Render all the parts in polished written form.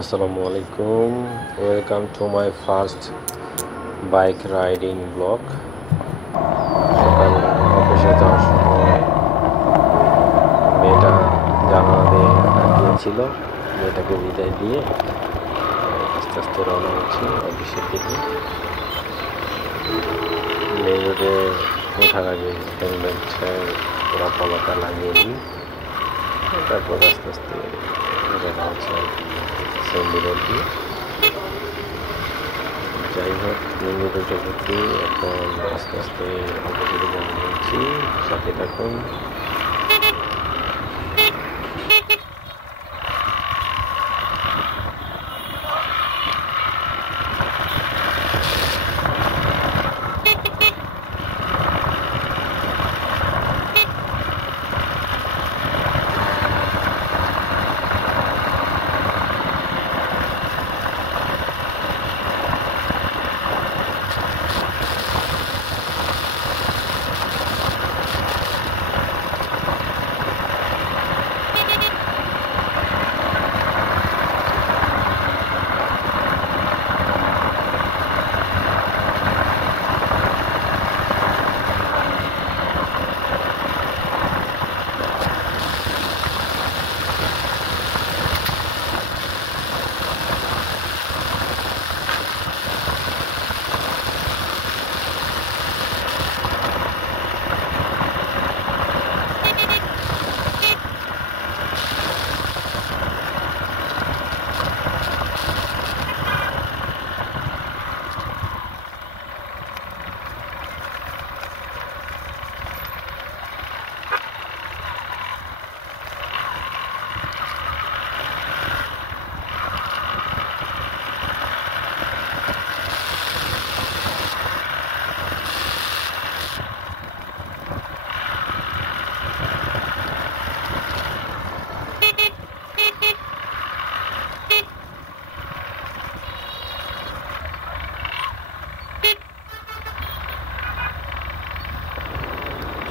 আসসালামু আলাইকুম, welcome to my first bike riding blog. সকাল অফিসে যাওয়ার সময় মেয়েটা জানালা দিয়ে তাকিয়েছিল। মেয়েটাকে বিদায় দিয়ে আস্তে আস্তে রওনা হচ্ছি অফিসের দিকে। মেন রোডে ওঠার আগে হেলমেটের পুরা পলাটা লাগিয়ে নিই, তারপর আস্তে আস্তে দেখা হচ্ছে সেন্ডি রোড দিয়ে। যাই হোক, মেন রোডে চলছি এখন, আস্তে আস্তে অফিসের দিকে যাচ্ছি। সাথে থাকুন।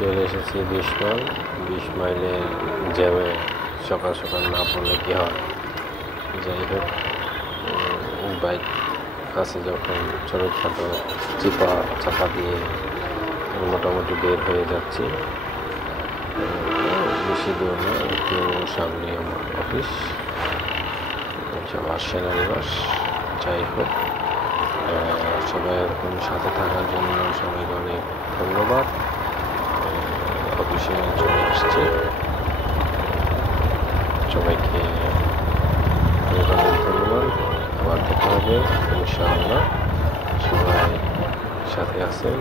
চলে এসেছি 20 মাইলের জ্যামে। সকাল সকাল না পড়লে কি হয়। যাই হোক, বাইক কাছে যখন ছোটোখাটো চাপা দিয়ে মোটামুটি বের হয়ে যাচ্ছি। বেশি দূর না, একটু সামনে আমার অফিস, সবার সেনানিবাস। যাই হোক, সবাই এরকম সাথে থাকার জন্য সবাইকে অনেক ধন্যবাদ। অফিসে চলে আসছে, সবাইকে অনেক অনেক ধন্যবাদ। আবার দেখা হবে ইনশাআল্লাহ। সবাই সাথে আছেন।